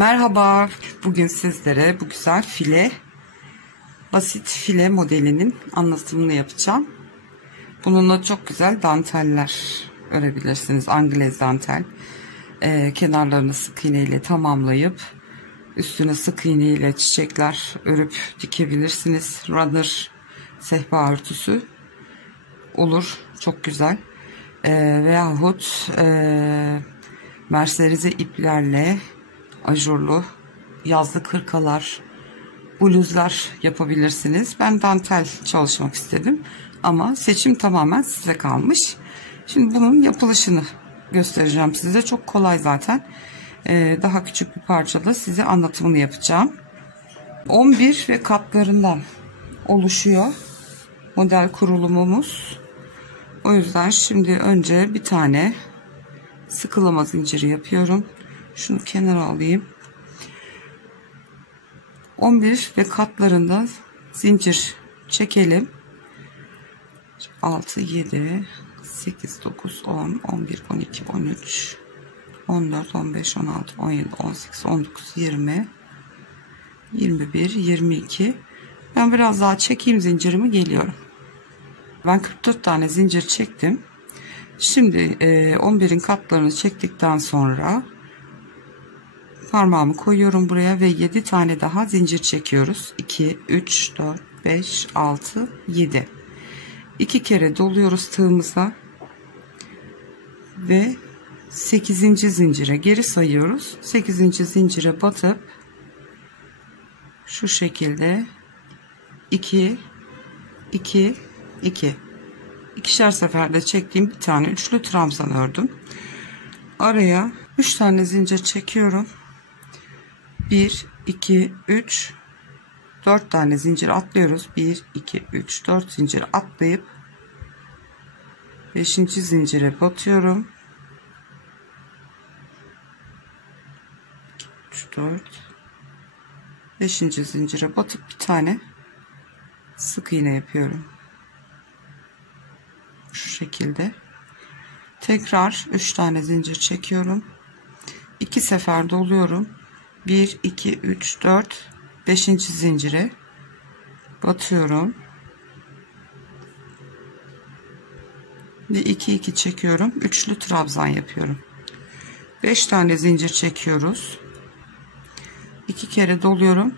Merhaba, bugün sizlere bu güzel basit file modelinin anlatımını yapacağım. Bununla çok güzel danteller örebilirsiniz. Anglez dantel. Kenarlarını sık iğne ile tamamlayıp üstüne sık iğne ile çiçekler örüp dikebilirsiniz. Runner sehpa örtüsü olur. Çok güzel. Veyahut merserize iplerle ajurlu yazlık hırkalar, bluzlar yapabilirsiniz. Ben dantel çalışmak istedim ama seçim tamamen size kalmış. Şimdi bunun yapılışını göstereceğim size. Çok kolay zaten. Daha küçük bir parçada size anlatımını yapacağım. 11 ve katlarından oluşuyor model kurulumumuz. O yüzden şimdi önce bir tane sıkılama zinciri yapıyorum. Şunu kenara alayım. 11 ve katlarında zincir çekelim. 6, 7, 8, 9, 10, 11, 12, 13, 14, 15, 16, 17, 18, 19, 20, 21, 22. Ben biraz daha çekeyim zincirimi, geliyorum. Ben 44 tane zincir çektim. Şimdi 11'in katlarını çektikten sonra parmağımı koyuyorum buraya ve 7 tane daha zincir çekiyoruz. 2, 3, 4, 5, 6, 7. 2 kere doluyoruz tığımıza ve 8. zincire geri sayıyoruz. 8. zincire batıp şu şekilde 2, 2, 2. İkişer seferde çektiğim bir tane üçlü trabzan ördüm. Araya 3 tane zincir çekiyorum. 1, 2, 3, 4 tane zincir atlıyoruz. 1, 2, 3, 4 zincir atlayıp 5. zincire batıyorum. 3, 4, 5. zincire batıp bir tane sık iğne yapıyorum. Şu şekilde. Tekrar 3 tane zincir çekiyorum. 2 sefer doluyorum. 1, 2, 3, 4, 5. zincire batıyorum. Ve 2, 2 çekiyorum. Üçlü trabzan yapıyorum. 5 tane zincir çekiyoruz. 2 kere doluyorum.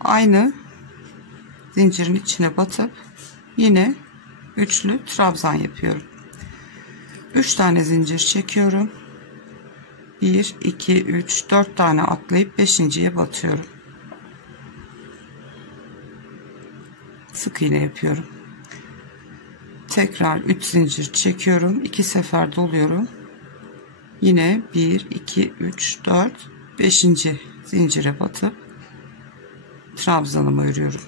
Aynı zincirin içine batıp yine üçlü trabzan yapıyorum. 3 tane zincir çekiyorum. 1, 2, 3, 4 tane atlayıp 5.'ye batıyorum. Sık iğne yapıyorum. Tekrar 3 zincir çekiyorum. 2 sefer doluyorum. Yine 1, 2, 3, 4, 5. zincire batıp trabzanımı örüyorum.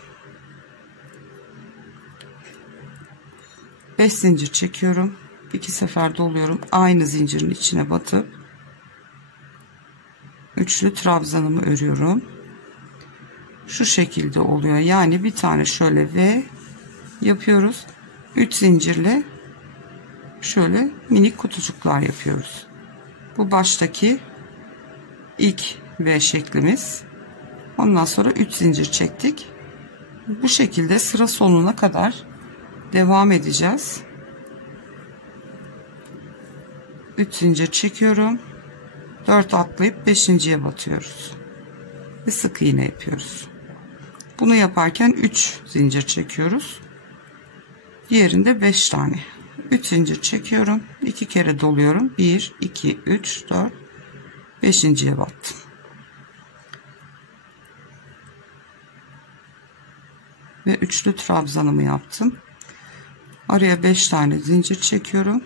5 zincir çekiyorum. 2 sefer doluyorum. Aynı zincirin içine batıp üçlü trabzanımı örüyorum. Şu şekilde oluyor. Yani bir tane şöyle V yapıyoruz. 3 zincirle şöyle minik kutucuklar yapıyoruz. Bu baştaki ilk V şeklimiz. Ondan sonra 3 zincir çektik. Bu şekilde sıra sonuna kadar devam edeceğiz. 3 zincir çekiyorum. 4 atlayıp 5.'ye batıyoruz. Ve sık iğne yapıyoruz. Bunu yaparken 3 zincir çekiyoruz. Diğerinde 5 tane. 3 zincir çekiyorum. 2 kere doluyorum. 1, 2, 3, 4, 5.'ye battım. Ve üçlü trabzanımı yaptım. Araya 5 tane zincir çekiyorum.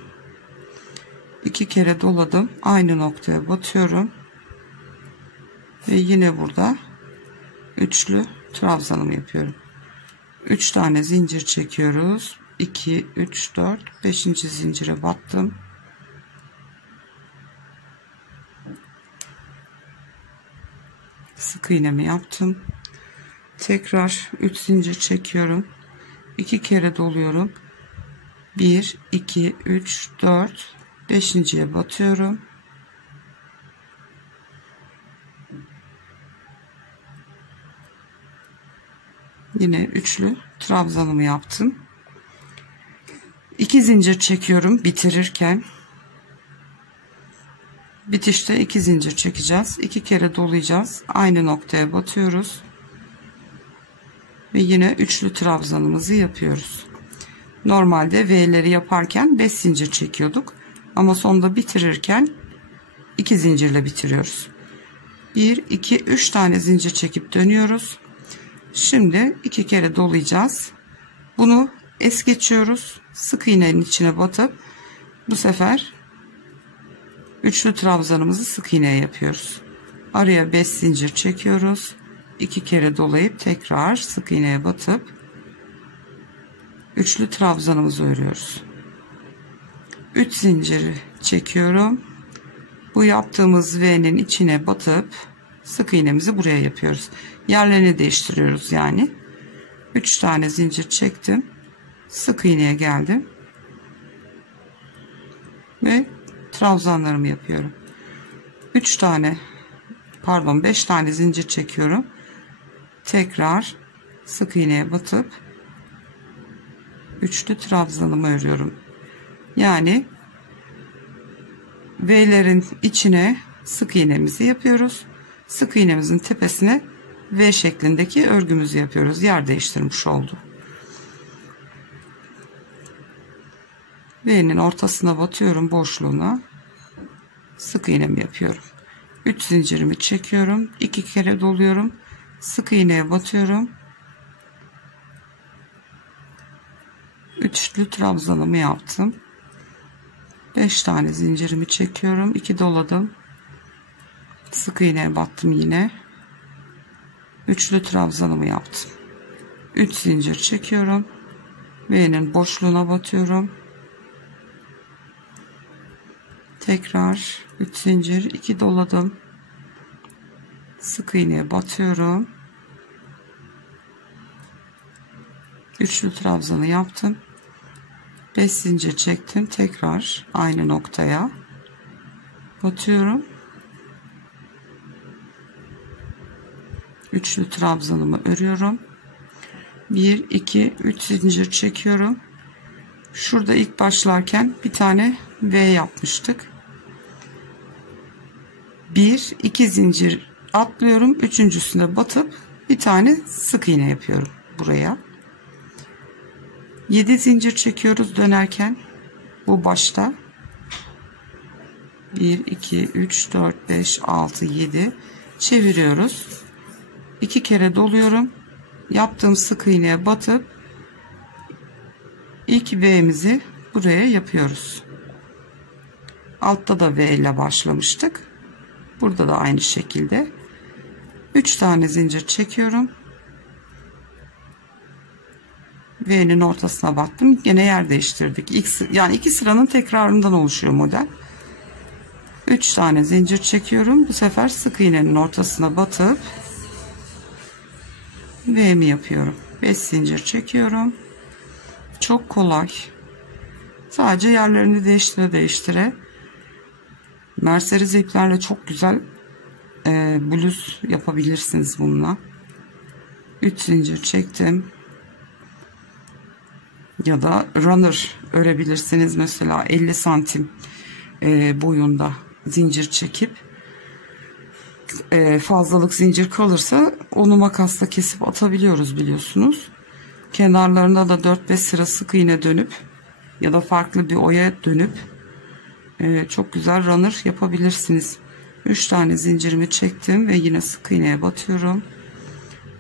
2 kere doladım. Aynı noktaya batıyorum. Ve yine burada üçlü trabzanımı yapıyorum. 3 tane zincir çekiyoruz. 2, 3, 4, 5. zincire battım. Sık iğnemi yaptım. Tekrar 3 zincir çekiyorum. 2 kere doluyorum. 1, 2, 3, 4, 5.'ye batıyorum. Yine üçlü trabzanımı yaptım. 2 zincir çekiyorum bitirirken. Bitişte 2 zincir çekeceğiz. 2 kere dolayacağız. Aynı noktaya batıyoruz. Ve yine üçlü trabzanımızı yapıyoruz. Normalde V'leri yaparken 5 zincir çekiyorduk. Ama sonda bitirirken 2 zincirle bitiriyoruz. 1, 2, 3 tane zincir çekip dönüyoruz. Şimdi 2 kere dolayacağız. Bunu es geçiyoruz. Sık iğnenin içine batıp bu sefer üçlü trabzanımızı sık iğneye yapıyoruz. Araya 5 zincir çekiyoruz. 2 kere dolayıp tekrar sık iğneye batıp üçlü trabzanımızı örüyoruz. 3 zinciri çekiyorum. Bu yaptığımız V'nin içine batıp sık iğnemizi buraya yapıyoruz. Yerlerini değiştiriyoruz yani. 3 tane zincir çektim. Sık iğneye geldim. Ve trabzanlarımı yapıyorum. 5 tane zincir çekiyorum. Tekrar sık iğneye batıp üçlü trabzanımı örüyorum. Yani V'lerin içine sık iğnemizi yapıyoruz. Sık iğnemizin tepesine V şeklindeki örgümüzü yapıyoruz. Yer değiştirmiş oldu. V'nin ortasına batıyorum, boşluğuna sık iğnemi yapıyorum. 3 zincirimi çekiyorum. 2 kere doluyorum. Sık iğneye batıyorum. Üçlü trabzanımı yaptım. 5 tane zincirimi çekiyorum. 2 doladım. Sık iğneye battım yine. Üçlü trabzanımı yaptım. 3 zincir çekiyorum. V'nin boşluğuna batıyorum. Tekrar 3 zincir, 2 doladım. Sık iğneye batıyorum. Üçlü trabzanı yaptım. 5 zincir çektim. Tekrar aynı noktaya batıyorum. Üçlü trabzanımı örüyorum. 1, 2, 3 zincir çekiyorum. Şurada ilk başlarken bir tane V yapmıştık. 1, 2 zincir atlıyorum. Üçüncüsüne batıp bir tane sık iğne yapıyorum buraya. 7 zincir çekiyoruz dönerken. Bu başta. 1, 2, 3, 4, 5, 6, 7 çeviriyoruz. 2 kere doluyorum. Yaptığım sık iğneye batıp ilk V'mizi buraya yapıyoruz. Altta da V ile başlamıştık. Burada da aynı şekilde 3 tane zincir çekiyorum. V'nin ortasına battım. Yine yer değiştirdik. Yani 2 sıranın tekrarından oluşuyor model. 3 tane zincir çekiyorum. Bu sefer sık iğnenin ortasına batıp V'mi yapıyorum. 5 zincir çekiyorum. Çok kolay. Sadece yerlerini değiştire Mercedes iplerle çok güzel bluz yapabilirsiniz bununla. 3 zincir çektim. Ya da runner örebilirsiniz. Mesela 50 santim boyunda zincir çekip fazlalık zincir kalırsa onu makasla kesip atabiliyoruz biliyorsunuz. Kenarlarında da 4-5 sıra sık iğne dönüp ya da farklı bir oya dönüp çok güzel runner yapabilirsiniz. 3 tane zincirimi çektim ve yine sık iğneye batıyorum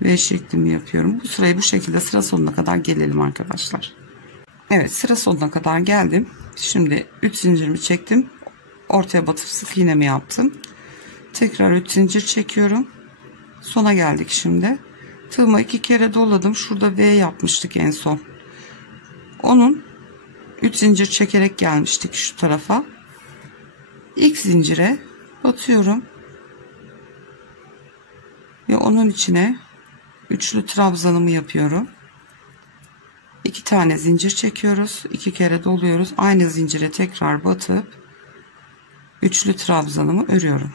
ve şeklimi yapıyorum. Bu sırayı bu şekilde sıra sonuna kadar gelelim arkadaşlar. Evet, sıra sonuna kadar geldim. Şimdi 3 zincirimi çektim, ortaya batıp sık iğnemi yaptım. Tekrar 3 zincir çekiyorum. Sona geldik şimdi. Tığıma 2 kere doladım. Şurada V yapmıştık en son. Onun 3 zincir çekerek gelmiştik şu tarafa. İlk zincire batıyorum. Ve onun içine üçlü trabzanımı yapıyorum. 2 tane zincir çekiyoruz. 2 kere doluyoruz. Aynı zincire tekrar batıp üçlü trabzanımı örüyorum.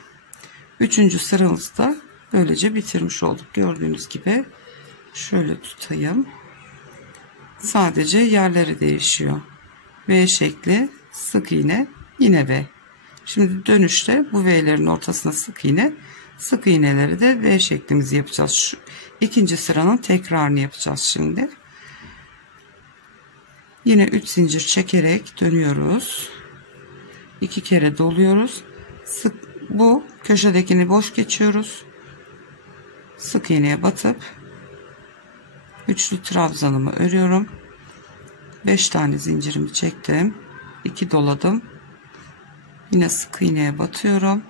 3. sıramızda böylece bitirmiş olduk. Gördüğünüz gibi Şöyle tutayım. Sadece yerleri değişiyor. V şekli, sık iğne, yine V. Şimdi dönüşte bu V'lerin ortasına sık iğne, sık iğneleri de V şeklimizi yapacağız. Şu ikinci sıranın tekrarını yapacağız şimdi. Yine 3 zincir çekerek dönüyoruz. 2 kere doluyoruz. Bu köşedekini boş geçiyoruz. Sık iğneye batıp üçlü trabzanımı örüyorum. 5 tane zincirimi çektim. 2 doladım. Yine sık iğneye batıyorum.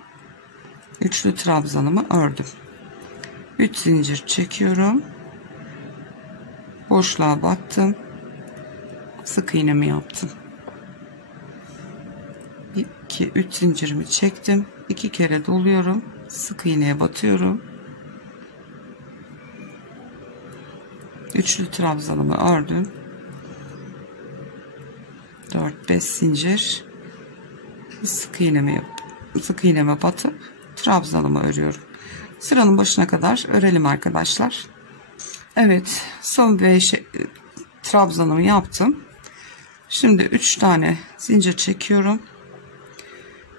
Üçlü trabzanımı ördüm. 3 zincir çekiyorum. Boşluğa battım. Sık iğnemi yaptım. 2 3 zincirimi çektim. 2 kere doluyorum. Sık iğneye batıyorum. Üçlü trabzanımı ördüm. 4-5 zincir. Sık iğneme batıp trabzanımı örüyorum. Sıranın başına kadar örelim arkadaşlar. Evet, son trabzanımı yaptım. Şimdi 3 tane zincir çekiyorum.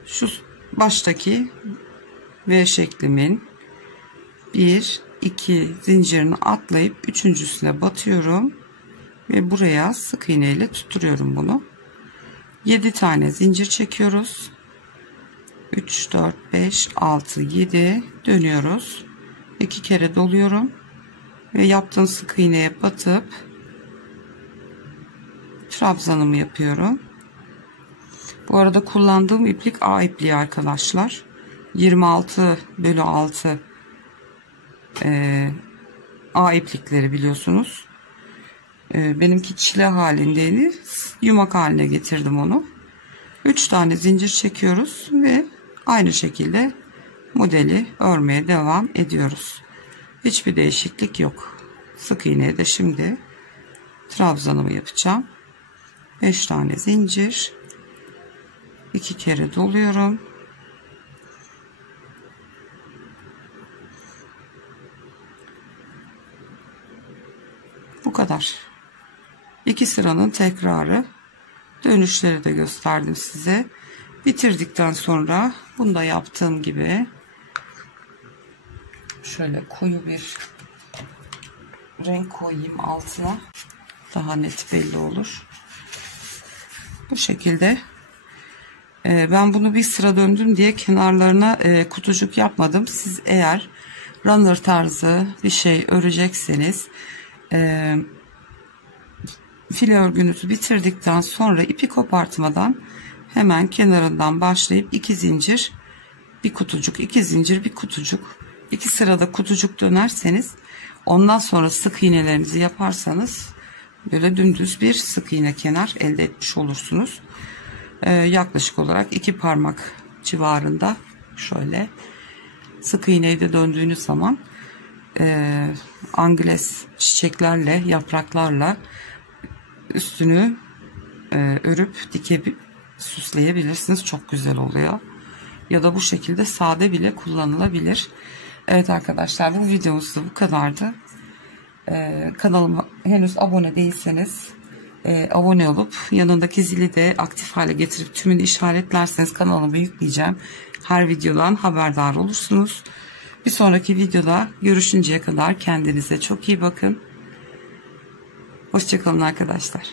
Şu baştaki V şeklimin 1 2 zincirini atlayıp üçüncüsüne batıyorum ve buraya sık iğne ile tutturuyorum bunu. 7 tane zincir çekiyoruz. 3 4 5 6 7 dönüyoruz. 2 kere doluyorum ve yaptığım sık iğneye batıp trabzanımı yapıyorum. Bu arada kullandığım iplik A ipliği arkadaşlar. 26/6 A iplikleri biliyorsunuz. Benimki çile halindeydi. Yumak haline getirdim onu. 3 tane zincir çekiyoruz ve aynı şekilde modeli örmeye devam ediyoruz. Hiçbir değişiklik yok. Sık iğneye de şimdi trabzanımı yapacağım. 5 tane zincir. 2 kere doluyorum. Bu kadar. 2 sıranın tekrarı. Dönüşleri de gösterdim size. Bitirdikten sonra bunu da yaptığım gibi şöyle koyu bir renk koyayım altına. Daha net belli olur. Bu şekilde. Ben bunu bir sıra döndüm diye kenarlarına kutucuk yapmadım. Siz eğer runner tarzı bir şey örecekseniz file örgünüzü bitirdikten sonra ipi kopartmadan hemen kenarından başlayıp 2 zincir bir kutucuk, 2 zincir bir kutucuk, 2 sırada kutucuk dönerseniz ondan sonra sık iğnelerinizi yaparsanız böyle dümdüz bir sık iğne kenar elde etmiş olursunuz. Yaklaşık olarak 2 parmak civarında şöyle sık iğneyi de döndüğünüz zaman angles çiçeklerle, yapraklarla üstünü örüp dikip süsleyebilirsiniz. Çok güzel oluyor. Ya da bu şekilde sade bile kullanılabilir. Evet arkadaşlar, bu videomuz da bu kadardı. Kanalıma henüz abone değilseniz abone olup yanındaki zili de aktif hale getirip tümünü işaretlerseniz kanalıma yükleyeceğim her videodan haberdar olursunuz. Bir sonraki videoda görüşünceye kadar kendinize çok iyi bakın. Hoşça kalın arkadaşlar.